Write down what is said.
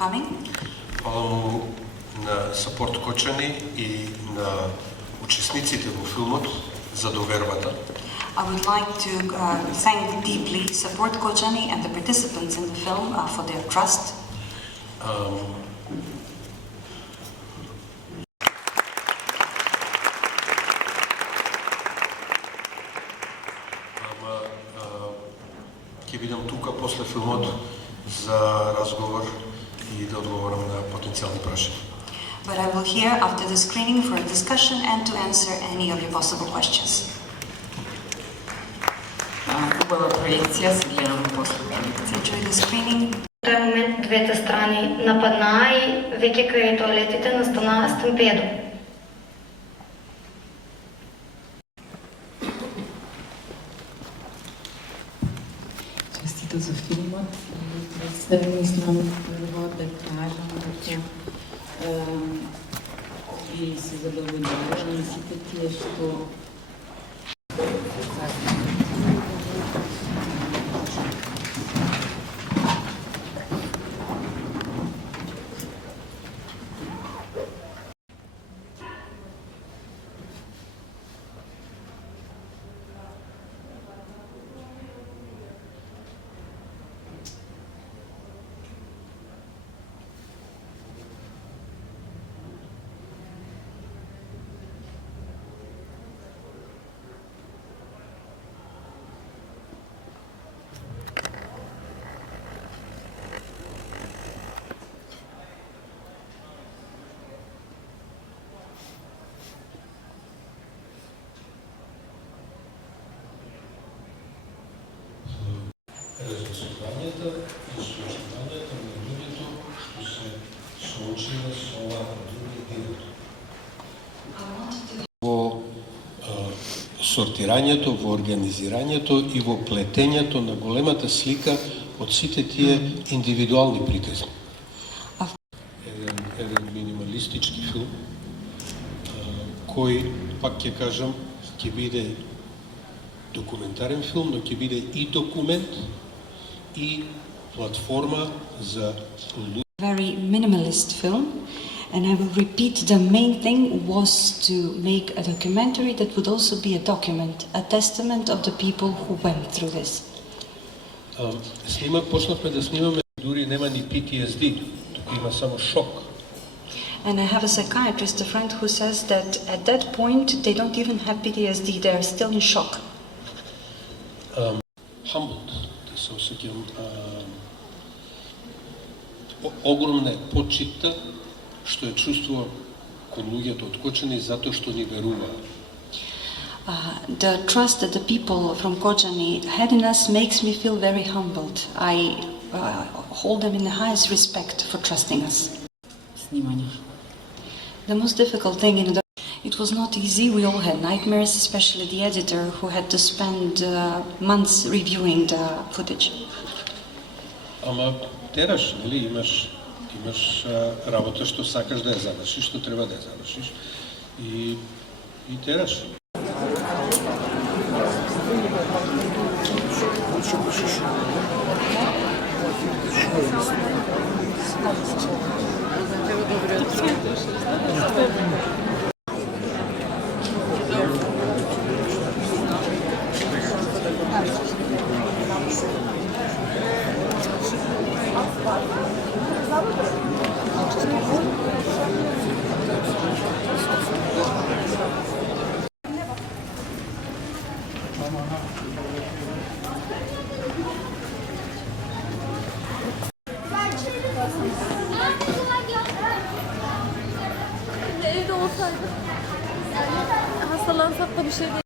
coming. Фала му на Сапорт Кочани и на учесниците во филмот за довербата. I would like to thank deeply Support Kocani and the participants in the film for their trust. Ќе бидам тука после филмот за разговор и да одговорам на потенцијални прашања. But I will hear after the screening for a discussion and to answer any of your possible questions. Убава проекција, се гледам после проекција. Enjoy the screening. В тој момент двете страни нападнаа и веќе кај тоалетите настанаа стампедо. Честито за филмот. Се мислам прво да кажам дека и се заблагодарувам на сите тие што разочарувањето и соочувањето на луѓето што се соочиле со ова други директор. Во сортирањето, во организирањето и во плетењето на големата слика од сите тие индивидуални приказни. Еден минималистички филм, кој, пак ќе кажам, ќе биде документарен филм, но ќе биде и документ, и платформа за луѓе. Very minimalist film, and I will repeat, the main thing was to make a documentary that would also be a document, a testament of the people who went through this. Почнавме да снимаме, дури нема ни PTSD, туку има само шок. And I have a psychiatrist, a friend, who says that at that point they don't even have PTSD, they are still in shock. Humbled, да се осеќам, огромна почита што ја чувствувам кон луѓето од Кочани затоа што ни веруваа. The trust that the people from Kocani had in us makes me feel very humbled. I hold them in the highest respect for trusting us. Снимање. The most difficult thing in it was not easy. We all had nightmares, especially the editor who had to spend months reviewing the footage. Ама тераш, нели, имаш работа што сакаш да ја завршиш, што треба да ја завршиш и тераш. Evde olsaydı hastalansak da bir şey değil.